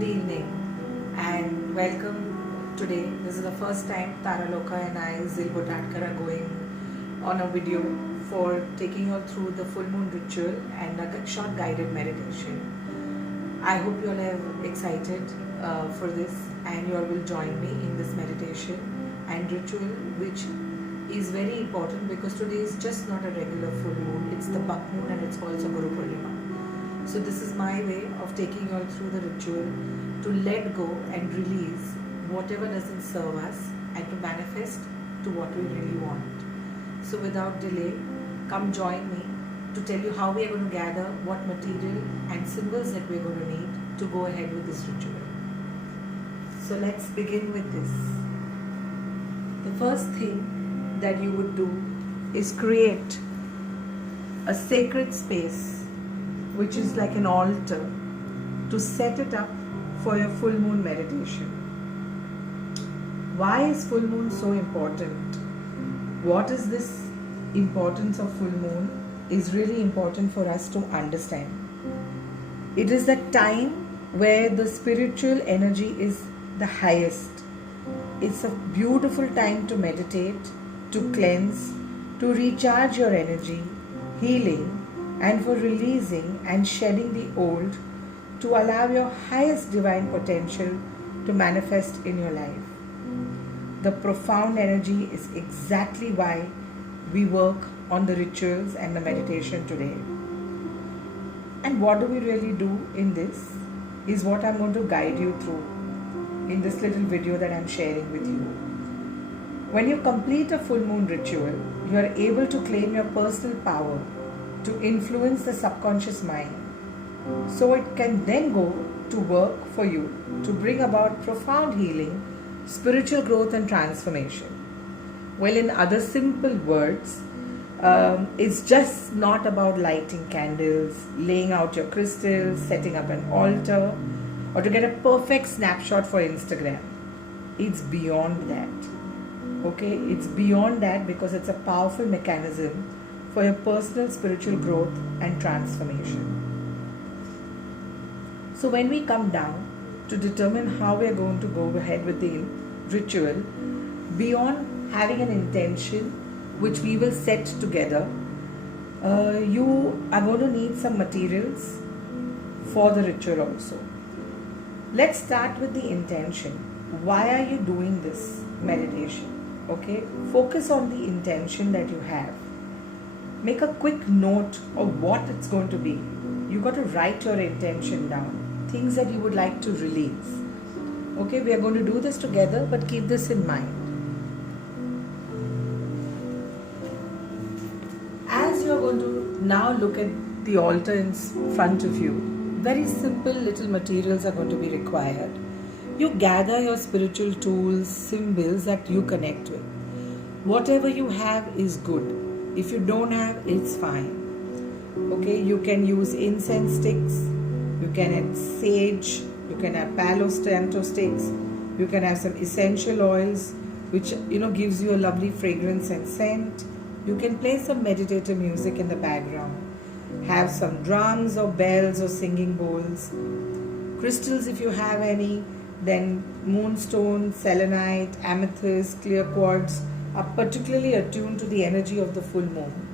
Good evening and welcome today. This is the first time Tara Loka and I, Zil Botatkar, are going on a video for taking you through the full moon ritual and a short guided meditation. I hope you all are excited for this and you all will join me in this meditation and ritual, which is very important because today is just not a regular full moon, it's the Buck moon and it's also Guru Purnima. So this is my way of taking you all through the ritual to let go and release whatever doesn't serve us and to manifest to what we really want. So without delay, come join me to tell you how we are going to gather what material and symbols that we are going to need to go ahead with this ritual. So let's begin with this. The first thing that you would do is create a sacred space, which is like an altar, to set it up for your full moon meditation. Why is full moon so important? What is this importance of full moon is really important for us to understand. It is the time where the spiritual energy is the highest. It's a beautiful time to meditate, to cleanse, to recharge your energy, healing, and for releasing and shedding the old to allow your highest divine potential to manifest in your life. The profound energy is exactly why we work on the rituals and the meditation today. And what do we really do in this is what I'm going to guide you through in this little video that I'm sharing with you. When you complete a full moon ritual, you are able to claim your personal power to influence the subconscious mind, so it can then go to work for you to bring about profound healing, spiritual growth and transformation. Well, in other simple words, it's just not about lighting candles, laying out your crystals, setting up an altar, or to get a perfect snapshot for Instagram. It's beyond that. Okay, it's beyond that because it's a powerful mechanism for your personal spiritual growth and transformation. So when we come down to determine how we are going to go ahead with the ritual, beyond having an intention which we will set together, you are going to need some materials for the ritual also. Let's start with the intention. Why are you doing this meditation? Okay, focus on the intention that you have. Make a quick note of what it's going to be. You got to write your intention down, things that you would like to release. Okay, we are going to do this together, but keep this in mind. As you are going to now look at the altar in front of you, very simple little materials are going to be required. You gather your spiritual tools, symbols that you connect with. Whatever you have is good. If you don't have, it's fine. Okay, you can use incense sticks, you can add sage, you can have Palo Santo sticks, you can have some essential oils, which gives you a lovely fragrance and scent. You can play some meditative music in the background. Have some drums or bells or singing bowls. Crystals if you have any, then moonstone, selenite, amethyst, clear quartz are particularly attuned to the energy of the full moon.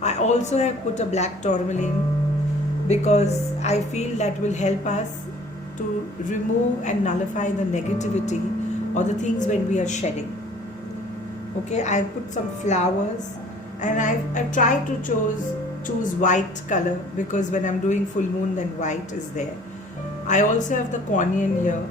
I also have put a black tourmaline because I feel that will help us to remove and nullify the negativity or the things when we are shedding. Okay, I've put some flowers and I've tried to choose white color because when I'm doing full moon then white is there. I also have the Kuan Yin here.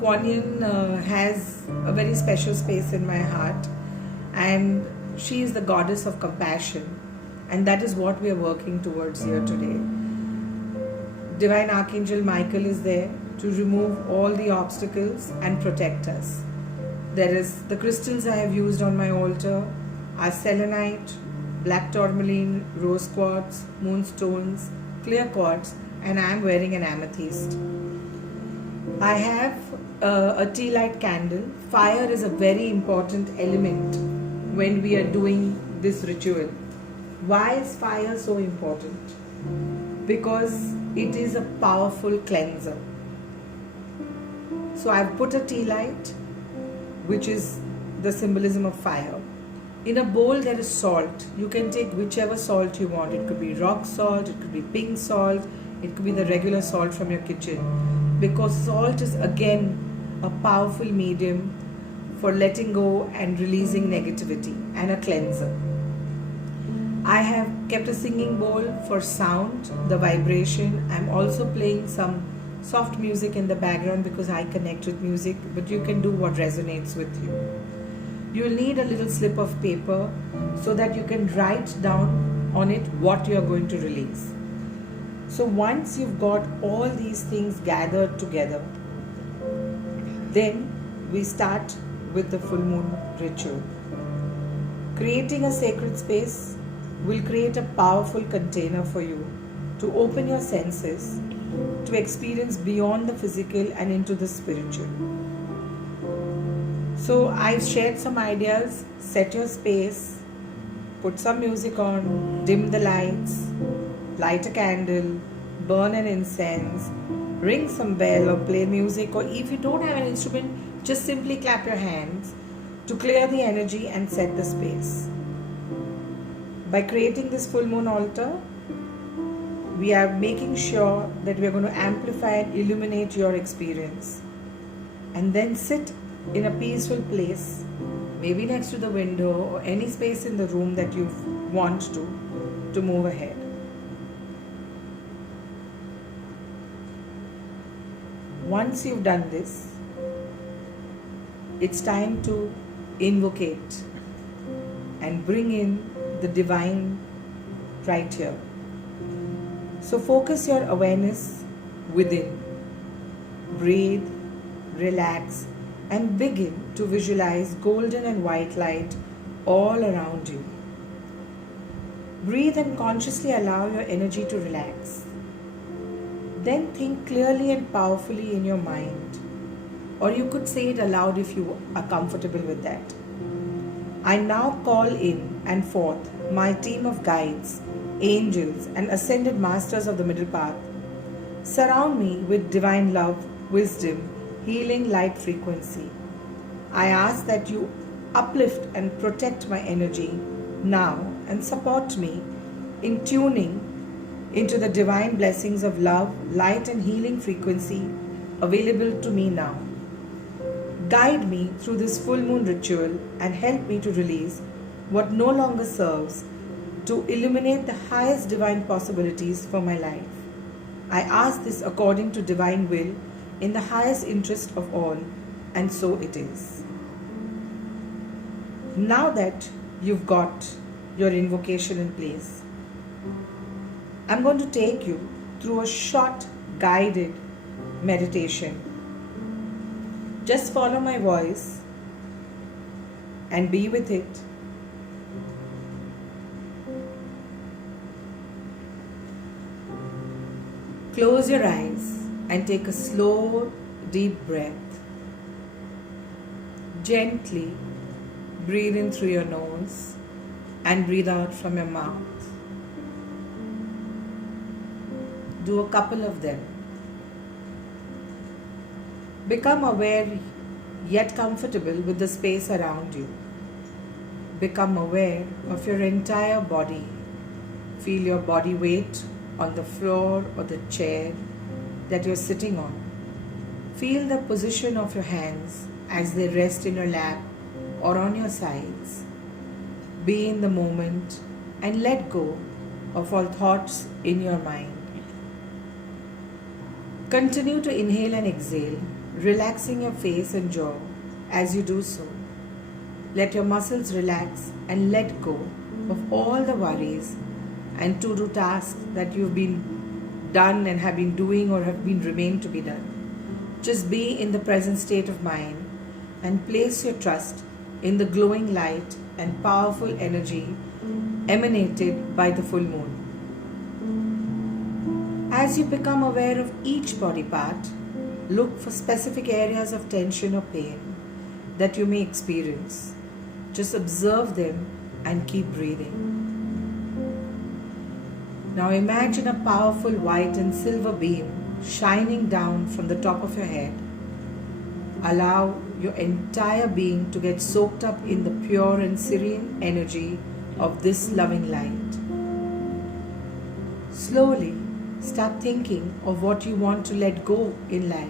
Kuan Yin has a very special space in my heart, and she is the goddess of compassion, and that is what we are working towards here today. Divine Archangel Michael is there to remove all the obstacles and protect us. There is the crystals I have used on my altar are selenite, black tourmaline, rose quartz, moonstones, clear quartz, and I am wearing an amethyst. I have a tea light candle. Fire is a very important element when we are doing this ritual. Why is fire so important? Because it is a powerful cleanser. So I've put a tea light, which is the symbolism of fire. In a bowl there is salt. You can take whichever salt you want. It could be rock salt, it could be pink salt, it could be the regular salt from your kitchen. Because salt is again a powerful medium for letting go and releasing negativity, and a cleanser. I have kept a singing bowl for sound, the vibration. I'm also playing some soft music in the background because I connect with music, but you can do what resonates with you. You'll need a little slip of paper so that you can write down on it what you're going to release. So once you've got all these things gathered together, then we start with the full moon ritual. Creating a sacred space will create a powerful container for you to open your senses, to experience beyond the physical and into the spiritual. So I've shared some ideas. Set your space, put some music on, dim the lights, light a candle, burn an incense, ring some bell or play music, or if you don't have an instrument, just simply clap your hands to clear the energy and set the space. By creating this full moon altar, we are making sure that we are going to amplify and illuminate your experience. And then sit in a peaceful place, maybe next to the window or any space in the room that you want to move ahead. Once you've done this, it's time to invocate and bring in the divine right here. So focus your awareness within. Breathe, relax, and begin to visualize golden and white light all around you. Breathe and consciously allow your energy to relax. Then think clearly and powerfully in your mind, or you could say it aloud if you are comfortable with that. I now call in and forth my team of guides, angels, and ascended masters of the middle path. Surround me with divine love, wisdom, healing light frequency. I ask that you uplift and protect my energy now and support me in tuning into the divine blessings of love, light, and healing frequency available to me now. Guide me through this full moon ritual and help me to release what no longer serves, to illuminate the highest divine possibilities for my life. I ask this according to divine will, in the highest interest of all, and so it is. Now that you've got your invocation in place, I'm going to take you through a short guided meditation. Just follow my voice and be with it. Close your eyes and take a slow, deep breath. Gently breathe in through your nose and breathe out from your mouth. Do a couple of them. Become aware yet comfortable with the space around you. Become aware of your entire body. Feel your body weight on the floor or the chair that you're sitting on. Feel the position of your hands as they rest in your lap or on your sides. Be in the moment and let go of all thoughts in your mind. Continue to inhale and exhale, relaxing your face and jaw as you do so. Let your muscles relax and let go of all the worries and to-do tasks that you've been done and have been doing or have been remained to be done. Just be in the present state of mind and place your trust in the glowing light and powerful energy emanated by the full moon. As you become aware of each body part, look for specific areas of tension or pain that you may experience. Just observe them and keep breathing. Now imagine a powerful white and silver beam shining down from the top of your head, Allow your entire being to get soaked up in the pure and serene energy of this loving light. Slowly start thinking of what you want to let go in life.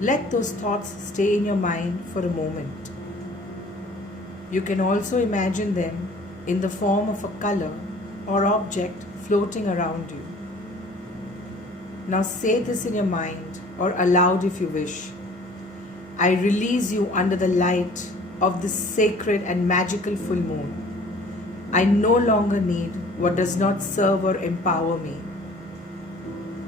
Let those thoughts stay in your mind for a moment. You can also imagine them in the form of a color or object floating around you. Now say this in your mind or aloud if you wish. I release you under the light of this sacred and magical full moon. I no longer need what does not serve or empower me.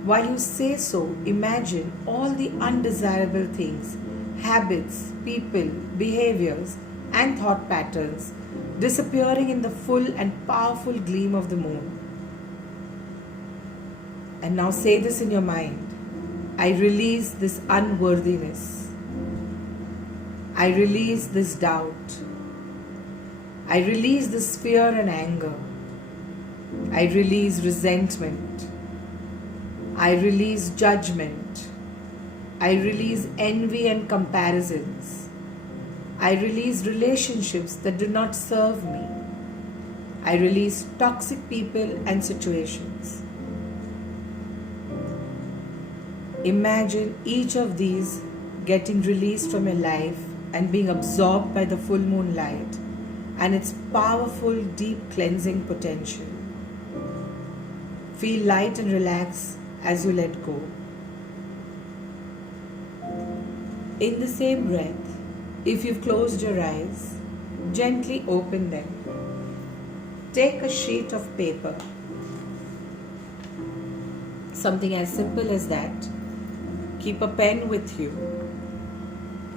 While you say so, imagine all the undesirable things, habits, people, behaviors, and thought patterns disappearing in the full and powerful gleam of the moon. And now say this in your mind. I release this unworthiness. I release this doubt. I release this fear and anger. I release resentment. I release judgment. I release envy and comparisons. I release relationships that do not serve me. I release toxic people and situations. Imagine each of these getting released from your life and being absorbed by the full moon light and its powerful, deep cleansing potential. Feel light and relax as you let go. In the same breath, if you've closed your eyes, gently open them. Take a sheet of paper, something as simple as that. Keep a pen with you.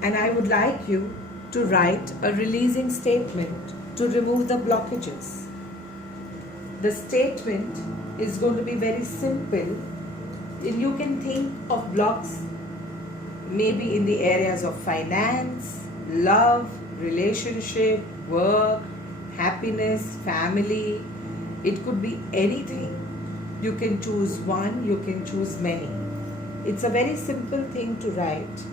And I would like you to write a releasing statement to remove the blockages. The statement is going to be very simple. You can think of blocks maybe in the areas of finance, love, relationship, work, happiness, family. It could be anything. You can choose one, you can choose many. It's a very simple thing to write.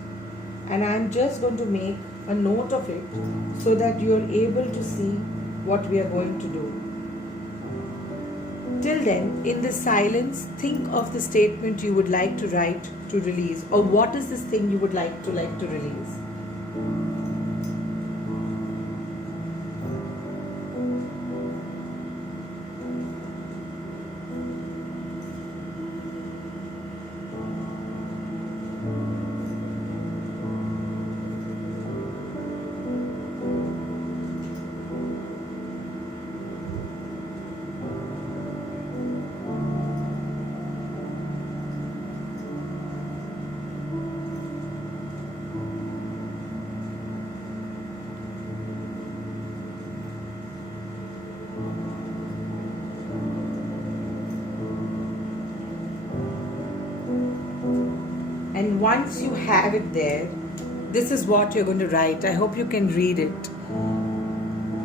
And I'm just going to make a note of it so that you're able to see what we are going to do. Till then, in the silence, think of the statement you would like to write to release, or what is this thing you would like to release. And once you have it there, this is what you're going to write. I hope you can read it.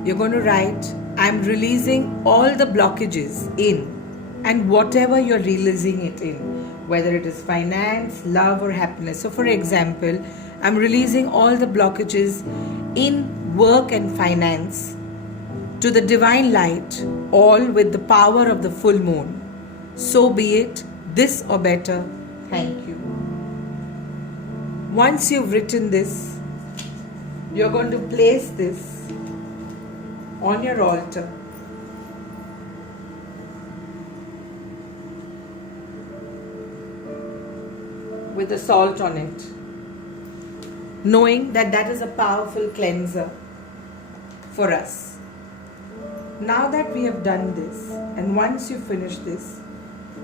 You're going to write, I'm releasing all the blockages in, and whatever you're releasing it in, whether it is finance, love, or happiness. So for example, I'm releasing all the blockages in work and finance to the divine light, all with the power of the full moon. So be it, this or better. Thank you. Once you've written this, you're going to place this on your altar. With the salt on it, knowing that that is a powerful cleanser for us. Now that we have done this, and once you finish this,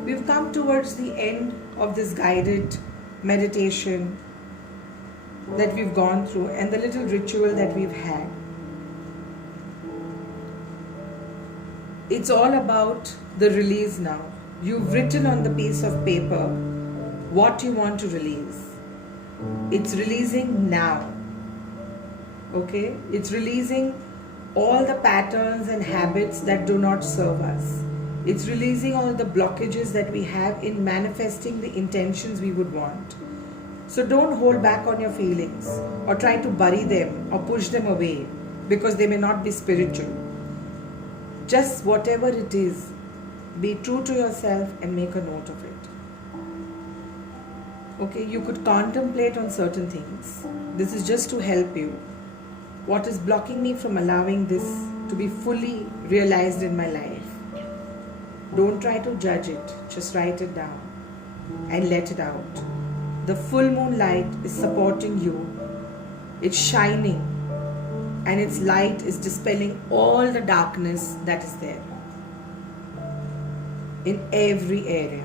we've come towards the end of this guided meditation that we've gone through and the little ritual that we've had. It's all about the release now. You've written on the piece of paper what you want to release. It's releasing now. Okay? It's releasing all the patterns and habits that do not serve us. It's releasing all the blockages that we have in manifesting the intentions we would want. So don't hold back on your feelings or try to bury them or push them away because they may not be spiritual. Just whatever it is, be true to yourself and make a note of it. Okay, you could contemplate on certain things. This is just to help you. What is blocking me from allowing this to be fully realized in my life? Don't try to judge it, just write it down and let it out. The full moon light is supporting you. It's shining and its light is dispelling all the darkness that is there in every area.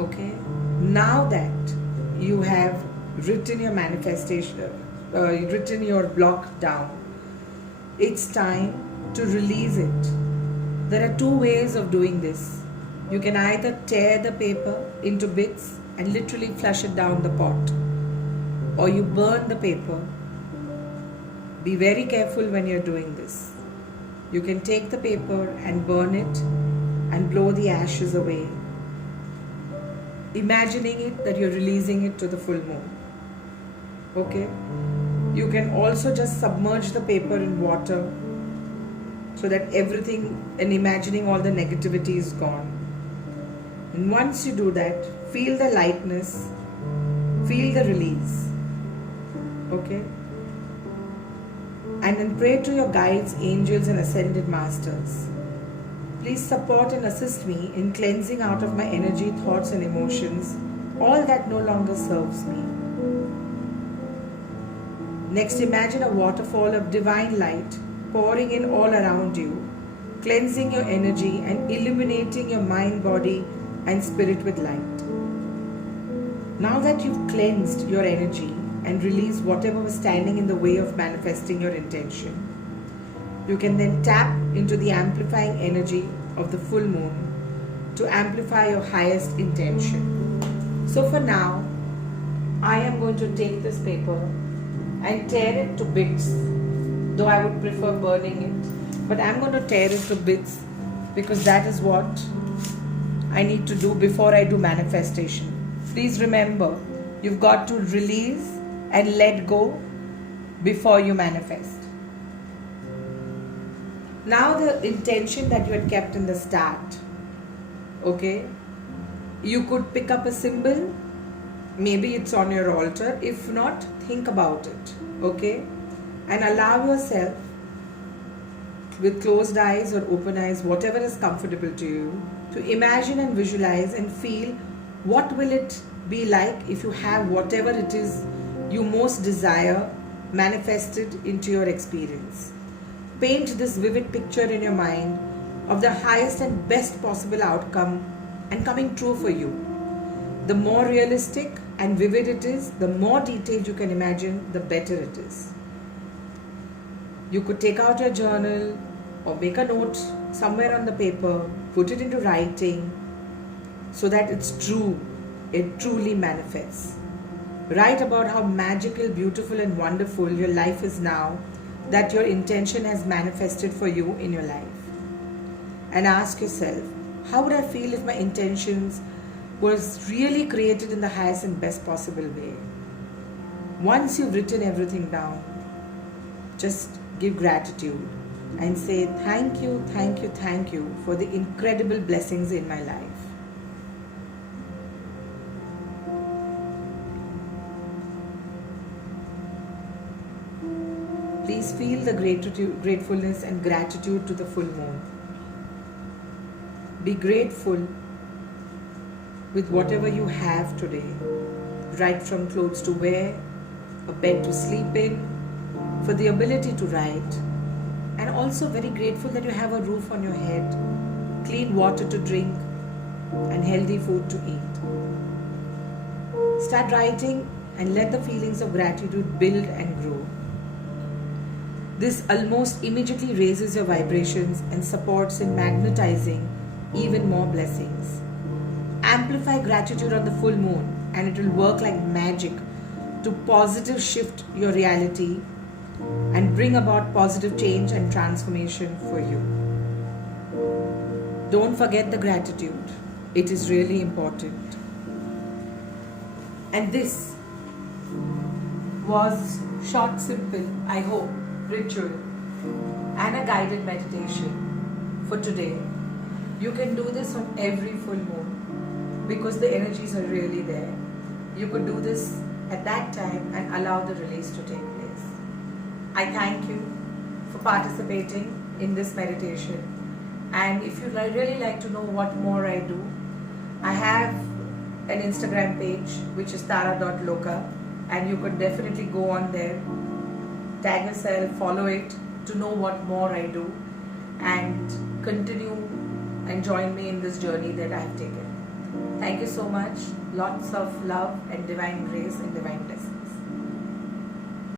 Okay, now that you have written your manifestation, written your block down, it's time to release it. There are two ways of doing this. You can either tear the paper into bits and literally flush it down the pot, or you burn the paper. Be very careful when you're doing this. You can take the paper and burn it and blow the ashes away, imagining it that you're releasing it to the full moon. Okay? You can also just submerge the paper in water so that everything and imagining all the negativity is gone. And once you do that, feel the lightness, feel the release. Okay? And then pray to your guides, angels, and ascended masters. Please support and assist me in cleansing out of my energy, thoughts, and emotions all that no longer serves me. Next, imagine a waterfall of divine light pouring in all around you, cleansing your energy and illuminating your mind, body, and spirit with light. Now that you've cleansed your energy and released whatever was standing in the way of manifesting your intention, you can then tap into the amplifying energy of the full moon to amplify your highest intention. So for now, I am going to take this paper and tear it to bits, though I would prefer burning it. But I'm going to tear it to bits because that is what I need to do before I do manifestation. Please remember, you've got to release and let go before you manifest. Now the intention that you had kept in the start, okay, you could pick up a symbol, maybe it's on your altar. If not, think about it, okay, and allow yourself with closed eyes or open eyes, whatever is comfortable to you, to imagine and visualize and feel what will it be like if you have whatever it is you most desire manifested into your experience. Paint this vivid picture in your mind of the highest and best possible outcome and coming true for you. The more realistic and vivid it is, the more detailed you can imagine, the better it is. You could take out your journal or make a note somewhere on the paper, put it into writing so that it's true, it truly manifests. Write about how magical, beautiful, and wonderful your life is now that your intention has manifested for you in your life. And ask yourself, how would I feel if my intentions was really created in the highest and best possible way? Once you've written everything down, just give gratitude and say thank you, thank you, thank you for the incredible blessings in my life. Please feel the gratefulness and gratitude to the full moon. Be grateful with whatever you have today, right from clothes to wear, a bed to sleep in, for the ability to write, and also very grateful that you have a roof on your head, clean water to drink, and healthy food to eat. Start writing and let the feelings of gratitude build and grow. This almost immediately raises your vibrations and supports in magnetizing even more blessings. Amplify gratitude on the full moon and it will work like magic to positive shift your reality and bring about positive change and transformation for you. Don't forget the gratitude. It is really important. And this was short, simple, I hope, ritual and a guided meditation for today. You can do this on every full moon because the energies are really there. You could do this at that time and allow the release to take place. I thank you for participating in this meditation. And if you really like to know what more I do, I have an Instagram page which is tara.loka, and you could definitely go on there, tag yourself, follow it to know what more I do, and continue and join me in this journey that I have taken. Thank you so much. Lots of love and divine grace and divine blessing.